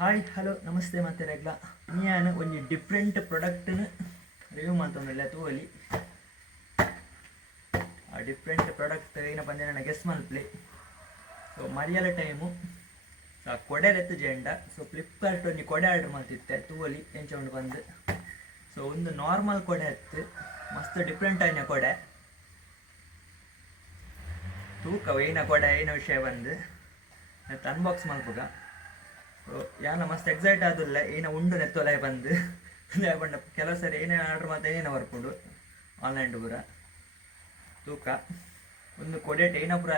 Hi hello ನಮಸ್ತೆ, ಮತ್ತೆ ರೆಗ್ಲ. ನಾನು ಒಂದು ಡಿಫ್ರೆಂಟ್ ಪ್ರಾಡಕ್ಟ್ನ ರಿವ್ಯೂ ಮಾಡ್ತೊಂದಿಲ್ಲ ತೂವಲಿ ಆ ಡಿಫ್ರೆಂಟ್ ಪ್ರಾಡಕ್ಟ್ ಏನಪ್ಪ ಅಂದರೆ ನನಗೆ ಗೆಸ್ ಮಲ್ಪ್ಲಿ ಸೊ ಮರಿಯಲ ಟೈಮು ಸೊ ಕೊಡೆ ರೆತ್ತ ಜೆಂಡ. ಸೊ ಫ್ಲಿಪ್ಕಾರ್ಟ್ ಒಂದು ಕೊಡೆ ಆರ್ಡರ್ ಮಾಡ್ತಿತ್ತೆ ತೂವಲಿ ಎಂಚೊಂಡು ಬಂದು. ಸೊ ಒಂದು ನಾರ್ಮಲ್ ಕೊಡೆ ಹತ್ತು ಮಸ್ತ್ ಡಿಫ್ರೆಂಟ್ ಆಯ್ನ ಕೊಡೆ. ತೂಕ, ಏನ ಕೊಡೆ, ಏನ ವಿಷಯ ಬಂದು. ಅನ್ಬಾಕ್ಸ್ ಮಲ್ಪುಗ ಯಾನ ಮಸ್ತ್ ಎಕ್ಸೈಟ್ ಆದಿಲ್ಲ ಏನ ಉಂಡು ನೆತ್ತೊಲೆ ಬಂದು. ಬಂಡ ಕೆಲವು ಸರಿ ಏನೇ ಆರ್ಡರ್ ಮತ್ತೆ ಏನೇನು ಬರ್ಕೊಂಡು ಆನ್ಲೈನ್ ಪೂರ. ತೂಕ. ಒಂದು ಕೊಡೆಟ್ ಏನ ಪೂರ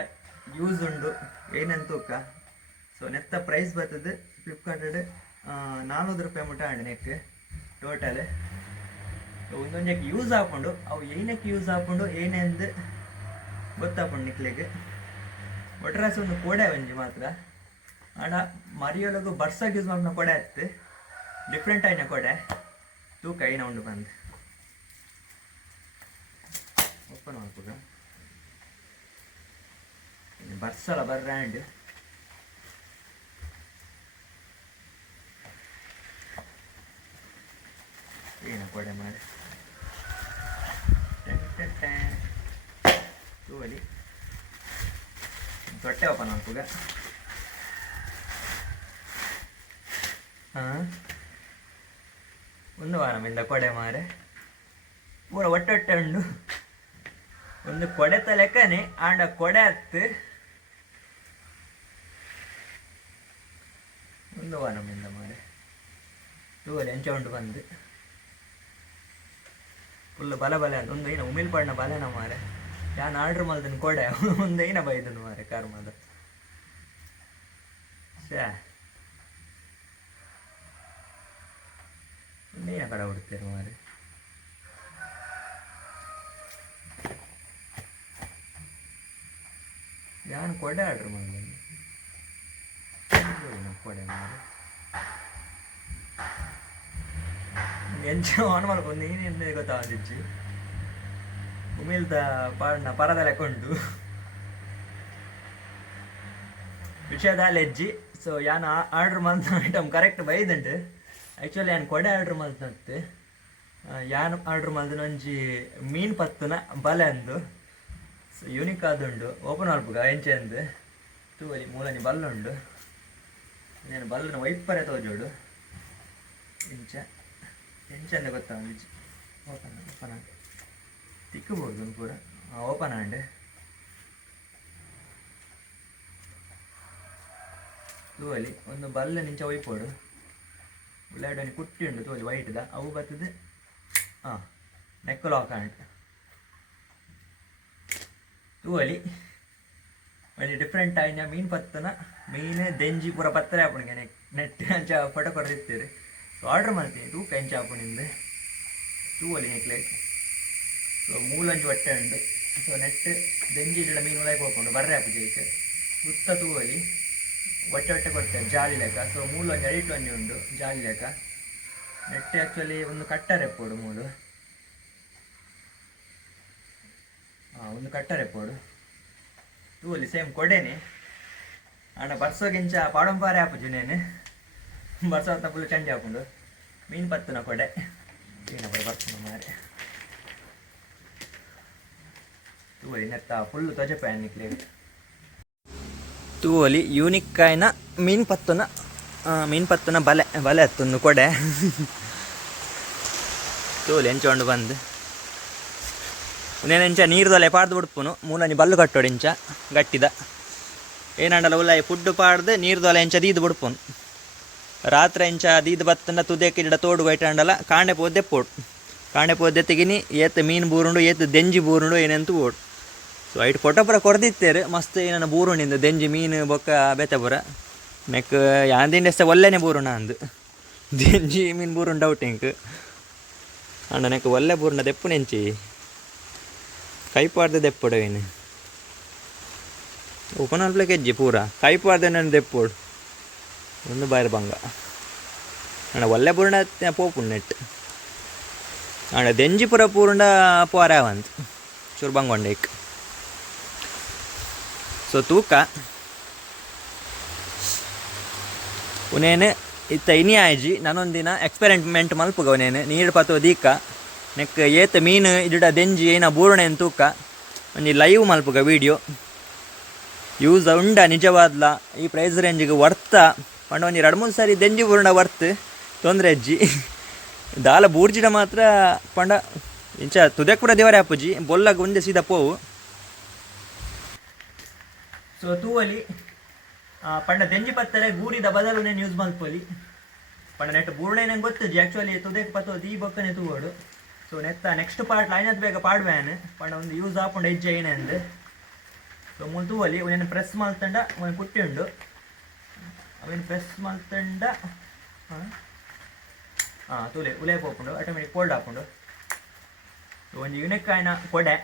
ಯೂಸ್ ಉಂಡು. ಏನೇನು ತೂಕ. ಸೊ ನೆತ್ತ ಪ್ರೈಸ್ ಬರ್ತದೆ. ಫ್ಲಿಪ್ಕಾರ್ಟ್ ನಾನ್ನೂರು ರೂಪಾಯಿ ಮುಟ್ಟ ಆಂಡ್ ನೆಕ್ ಟೋಟಲ್ ಒಂದೊಂದಕ್ಕೆ ಯೂಸ್ ಹಾಕೊಂಡು, ಅವು ಏನಕ್ಕೆ ಯೂಸ್ ಹಾಕೊಂಡು, ಏನೆಂದು ಗೊತ್ತಾಕೊಂಡು ನಿಕ್ಲಿಗೆ ಒಟ್ರಾಸಿ ಒಂದು ಕೋಡೆ ಒಂಜಿ ಮಾತ್ರ. ಆಂಡ ಮರಿಯೊಳಗು ಬರ್ಸಾಗಿ ಯೂಸ್ ಮಾಡಿನ ಕೊಡೆ ಹತ್ತು ಡಿಫ್ರೆಂಟ್ ಆಯ್ನ ಕೊಡೆ. ತೂಕ ಏನ ಉಂಡು ಬಂದು. ಓಪನ್ ಮಾಡ್ಬೋದ ಬರ್ಸಲ ಬರ್ರ್ಯಾಂಡ್ ಏನ ಕೊಡೆ ಮಾಡಿ ತೂವಲಿ ತೊಟ್ಟೆ ಓಪನ್ ಮಾಡ್ಬೋದ ಹಾಂ ಒಂದು ವಾರಮಿಂದ ಕೊಡೆ ಮಾರೆ ಪೂರ ಒಟ್ಟೊಟ್ಟೆ ಉಂಡು ಒಂದು ಕೊಡೆತ ಲೆಕ್ಕನೆ ಆಂಡ ಕೊಡೆ ಹತ್ತು ಒಂದು ವಾರಮಿಂದ ಮಾರೆ ತೂವಲಿ ಎಂಚ ಉಂಟು ಬಂದು ಫುಲ್ ಬಲ ಬಲ ಅಂತ ಒಂದು ಏನ ಉಮಿಲ್ ಪಡ್ನ ಬಲನ ಮಾರೆ ಯಾನ್ ಆರ್ಡ್ರ್ ಮಲ್ದನ್ ಕೊಡೆ ಒಂದು ಏನ ಬೈದನು ಮಾರೆ ಕರ್ಮದ ಶಾ ಹುಡ್ತೀರಿ ಮಾರೆ. ಯಾನ್ ಕೊಡೆ ಆರ್ಡರ್ ಮಂತೊಂಡು ಕೊಡೆ ಮಾರೆ. ಎಂಚ ಆನ್ ಮಾಡ್ಕೊಂಡು ಏನೇನು ಗೊತ್ತಾಗಿಚ್ಚು ಉಮಿಲ್ದ ಪಾಡ್ನ ಪರದ ಲೆಕ್ಕ ಉಂಟು ವಿಷಯದ ಲೆಜ್ಜಿ ಸೊ ಯಾನ್ ಆರ್ಡ್ರ್ ಮಂತ್ ಐಟಮ್ ಕರೆಕ್ಟ್ ಬೈದುಂಟು. ಆ್ಯಕ್ಚುಲಿ ಯಾನ್ ಕೊಡೆ ಆರ್ಡ್ರ್ ಮಾಡ್ದಂತೆ. ಯಾನ್ ಆರ್ಡ್ರ್ ಮಾಡಿದ್ರು ಒಂಜಿ ಮೀನ್ ಪತ್ತುನ ಬಲೆ ಅಂದು. ಸೊ ಯೂನಿಕ್ ಆದುಂಡು. ಓಪನ್ ಆಲ್ಪುಗ ಎಂಚೆ ಅಂದು. ತೂವಲಿ ಮೂಲನಿ ಬಲ್ಲುಂಡು. నేను ಬಲ್ಲನ ವೈಪರೇ ತೋಜೋಡು. ಇಂಚ ಎಂಚೆ ಗೊತ್ತಾ ಗೊತ್ತ ಓಪನ್ ಓಪನ್ ತಿಕ್ಕಬಹುದು ಪೂರ. ಓಪನ್ ಆಂಡೆ. ತೂವಲಿ ಒಂದು ಬಲ್ಲ ನಿಂಚ ಒಯ್ಪೋಡು ಕುಟ್ಟಿ ಉಂಡು ತೋಲಿ ವೈಟ್ದ ಅವು ಬರ್ತದೆ ಹಾಂ ನೆಕ್ ಲಾಕ್ ಆಂಟ್ ತೂವಲಿ ಒಂದು ಡಿಫ್ರೆಂಟ್ ಆಯ್ನ ಮೀನು ಪತ್ತನ ಮೀನು ದೆಂಜಿ ಪೂರ ಪತ್ತರೆ ಹಾಪುಣಿಗೆ ನೆಕ್ ನೆಟ್ ಅಂಚ ಫೋಟೋ ಕೊಡ್ತಿರ್ತೀರಿ ಸೊ ಆರ್ಡ್ರ್ ಮಾಡ್ತೀನಿ ತೂಕ ಎಂಚ ಹಾಪುಣಿಂದ ತೂವಲಿ ನೆಕ್ಲೆಸ್ ಸೊ ಮೂಲಂಚು ಹೊಟ್ಟೆ ಉಂಡು ಸೊ ನೆಟ್ ದೆಂಜಿ ಗಿಡ ಮೀನು ಒಳಗೆ ಹೋಗ್ಕೊಂಡು ಬರ್ರೆ ಹಾಕಿ ಜೈಕೆ ಸುತ್ತ ತೂವಲಿ ಹೊಟ್ಟೆ ಹೊಟ್ಟೆ ಕೊಡ್ತೇವೆ ಜಾಲಿ ಲೆಕ್ಕ. ಸೊ ಮೂಲು ಒಂದು ಎಡಿಟ್ ಒಂಜಿ ಉಂಡು ಜಾಲಿ ಲೆಕ್ಕ. ನೆಟ್ಟೆ ಆ್ಯಕ್ಚುಲಿ ಒಂದು ಕಟ್ಟರೆ ಪೋಡು ಮೂಲು ಹಾಂ ಒಂದು ಕಟ್ಟರೆ ಪೋಡು. ತೂಲಿ ಸೇಮ್ ಕೊಡೇನಿ. ಅಣ್ಣ ಬರ್ಸೋಗಿಂಚ ಪಾಡಂಪಾರೆ ಹಾಪು ಜುನೇನೆ ಬರ್ಸೋ ಹೊತ್ತ ಫುಲ್ ಚಂಡಿ ಹಾಕೊಂಡು. ಮೀನು ಪತ್ತನ ಕೊಡೆ. ಏನ ಕೊಡೆ ಬರ್ಸನ ಮಾರೆ. ತೂವಲಿ ನೆತ್ತ ಫುಲ್ ತ್ವಜ ಪ್ಯಾನ್ ತೂವಲಿ ಯೂನಿಕ್ ಆಯ್ನ ಮೀನು ಪತ್ತನ ಮೀನು ಪತ್ತನ ಬಲೆ ಬಲೆ ಹತ್ತೊಂದು ಕೊಡೆ. ತೂಲಿ ಎಂಚೊಂಡು ಬಂದು. ನೀರ್ ನೀರ್ದೊಲೆ ಪಾಡ್ದು ಬಿಡ್ಪುನು. ಮೂಲನಿ ಬಲ್ಲು ಕಟ್ಟೋಡು ಇಂಚ ಗಟ್ಟಿದ. ಏನಂಡಲ್ಲ ಉಲ್ಲ ಫುಡ್ ಪಾಡ್ದು ನೀರ್ದೊಲೆ ಎಂಚ ದೀದು ಬಿಡ್ಪುನು. ರಾತ್ರಿ ಎಂಚ ದೀದು ಬತ್ತಂಡ ತುದೇಕ್ಕೆ ತೋಡು ಬೈಟಂಡಲ ಕಾಂಡೆ ಪೋದೆ ಪೋಡು. ಕಾಂಡೆ ಪೋದೆ ತೆಗಿನಿ, ಏತ್ ಮೀನು ಬೂರುಂಡು, ಏತ್ ದೆಂಜಿ ಬೂರುಂಡು, ಏನಂತ ಓಡು. ಸೊ ಐಟ್ ಫೋಟೋ ಪುರ ಕೊಡ್ದಿತ್ತೇರು. ಮಸ್ತ್ ಏನನ್ನ ಬೂರುಂಡಿಂದು ದೆಂಜಿ, ಮೀನು, ಬೊಕ್ಕ, ಬೇತೆ ಪೂರ. ನೆಕ್ ಯಾಂದಿಂಡೆಸ್ತ ಒಲ್ಲೆನೆ ಬೂರುಣ ಅಂದು. ದೆಂಜಿ, ಮೀನು ಬೂರುಣ ಡೌಟ್ ಇಂಕ್ ಅಂಡ ನೆಕ್ ಒಲ್ಲೆ ಬೂರುಣ ದೆಪ್ಪು ನೆಂಚಿ. ಕೈಪಾಡ್ದೆ ದೆಪ್ಪೊಡವೇನು ಓಪನ್ ಆಲ್ಪ್ಲೆ ಕೆಜ್ಜಿ ಪೂರ. ಕೈಪಾಡ್ದೆ ನನ್ನ ದೆಪ್ಪೋಡು ಒಂದು ಬಾರಿ ಬಂಗ. ಅಣ್ಣ, ಒಲ್ಲೆ ಬೂರುಣ ಪೋಪುಂಡು ನೆಟ್ ಅಣ್ಣ, ದೆಂಜಿ ಪೂರ ಪೂರುಂಡ ಪೋರಾವಂತ ಚೂರು ಬಂಗೊಂಡೇಕ್ ಸೊ ತೂಕ ಉನೇನೆ ಇತ್ತ ಇನಿ ಆಯ್ಜಿ ನಾನೊಂದಿನ ಎಕ್ಸ್ಪೆರಿಮೆಂಟ್ ಮಲ್ಪುಗವನೇನು ನೀರು ಪತ್ತೋ ದೀಕ ನೆಕ್ ಏತ ಮೀನು ಇಡ ದೆಂಜಿ ಏನ ಬೂರಣೆ ತೂಕ ಒಂಜಿ ಲೈವ್ ಮಲ್ಪುಗ ವಿಡಿಯೋ ಯೂಸ್ ಉಂಡ ನಿಜವಾದ್ಲ ಈ ಪ್ರೈಸ್ ರೇಂಜಿಗೆ ವರ್ತ ಪಂಡ ಒಂಜಿ ಎರಡು ಮೂರು ಸಾರಿ ದೆಂಜಿ ಬೂರ್ಣ ವರ್ತ್ ತೊಂದರೆ ಅಜ್ಜಿ ದಾಲ ಬೂರ್ಜಿಡ ಮಾತ್ರ ಪಂಡ ಇಂಚ ತುದೆ ಕೂಡ ದೇವರೇ ಅಪ್ಪುಜಿ ಬೊಲ್ಲಗ ಒಂದೇ ಸೀದಾ ಪೋವು ಸೊ ತೂವಲಿ ಪಂಡ ದೆಂಜಿ ಪತ್ತರೆ, ಗೂಡಿದ ಬದಲು ನ್ಯೂಸ್ ಯೂಸ್ ಮಲ್ಪೊಲಿ. ಪಂಡ ನೆಟ್ ಬೂರ್ಣೆ ನಂಗೆ ಗೊತ್ತುಜಿ ಆ್ಯಕ್ಚುಲಿ ತುದೇಕ್ ಪತ್ತೋ ಈ ಬೊಕ್ಕನೆ ತೂಗೋಡು ಸೊ ನೆತ್ತ ನೆಕ್ಸ್ಟ್ ಪಾರ್ಟ್ ಲೈನತ್ ಬೇಗ ಪಾಡ್ವೇನ್ ಪಂಡ ಒಂದು ಯೂಸ್ ಆಪುಂಡು, ಹೆಜ್ಜೆ ಏನಂದು ಸೊ ಮುಲ್ ತೂವಲಿ ಒಂದೇನು ಪ್ರೆಸ್ ಮಲ್ತಂಡ ಅವನ ಕುಟ್ಟಿ ಉಂಡು ಅವೇನು ಪ್ರೆಸ್ ಮಲ್ತಂಡ ಹಾಂ ತೂಲೆ ಉಲೆ ಹೋಗ್ಕೊಂಡು ಆಟೋಮೆಟಿಕ್ ಕೋಲ್ಡ್ ಹಾಕೊಂಡು ಒಂದು ಯುನಿಕ್ ಆಯ್ನ ಕೊಡೆ.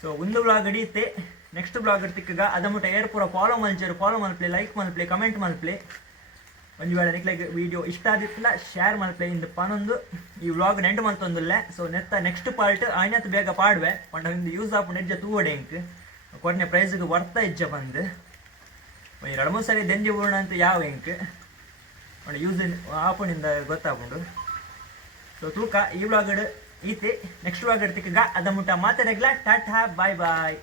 ಸೊ ಒಂದು ಬ್ಲಾಗ್ ಹಿಡಿಯುತ್ತೆ ತಿಕ್ಕಗ ಅದ ಮುಟ್ಟ ಏರ್ ಪೂರ ಫಾಲೋ ಮಲ್ಚರು ಫಾಲೋ ಮಲ್ಪ್ಲೆ ಲೈಕ್ ಮಲ್ಪ್ಲೆ ಕಮೆಂಟ್ ಮಲ್ಪ್ಲೆ. ಒಂದು ವೇಳೆ ಲೈಕ್ ವಿಡಿಯೋ ಇಷ್ಟ ಆಗಿತ್ತಲ್ಲ ಶೇರ್ ಮಲ್ಪ್ಲೆ. ಇಂದ ಪನೊಂದು, ಈ ವ್ಲಾಗ್ ನೆಂಟು ಮಲ್ತೊಂದುಲ್ಲೆ. ಸೊ ನೆತ್ತ ನೆಕ್ಸ್ಟ್ ಪಾರ್ಟ್ ಆಯ್ನತ್ ಬೇಗ ಪಾಡ್ವೆ. ಪಂಡ ಹಿಂದೆ ಯೂಸ್ ಆಪ್ ನೆಜ್ಜ ತೂವಡೆ ಇಂಕ್. ಕೊಟ್ಟನೆ ಪ್ರೈಸ್ಗೆ ವರ್ತ ಇಜ್ಜ ಬಂದು. ಎರಡು ಮೂರು ಸರಿ ದೆಂಜಿ ಬೂರ್ಣ ಅಂತ ಯಾವ ಇಂಕ್. ಯೂಸ್ ಆಪುನಿಂದ ಗೊತ್ತಾಪುಂಡು ಸೊ ತೂಕ ಈ ವ್ಲಾಗ್ ಈತೆ ನೆಕ್ಸ್ಟ್ ವ್ಲಾಗ್ ತಿಕ್ಕಗ ಅದ ಮುಟ್ಟ ಮಾತಾಡಗ್ಲ ಟಾಟಾ ಬಾಯ್ ಬಾಯ್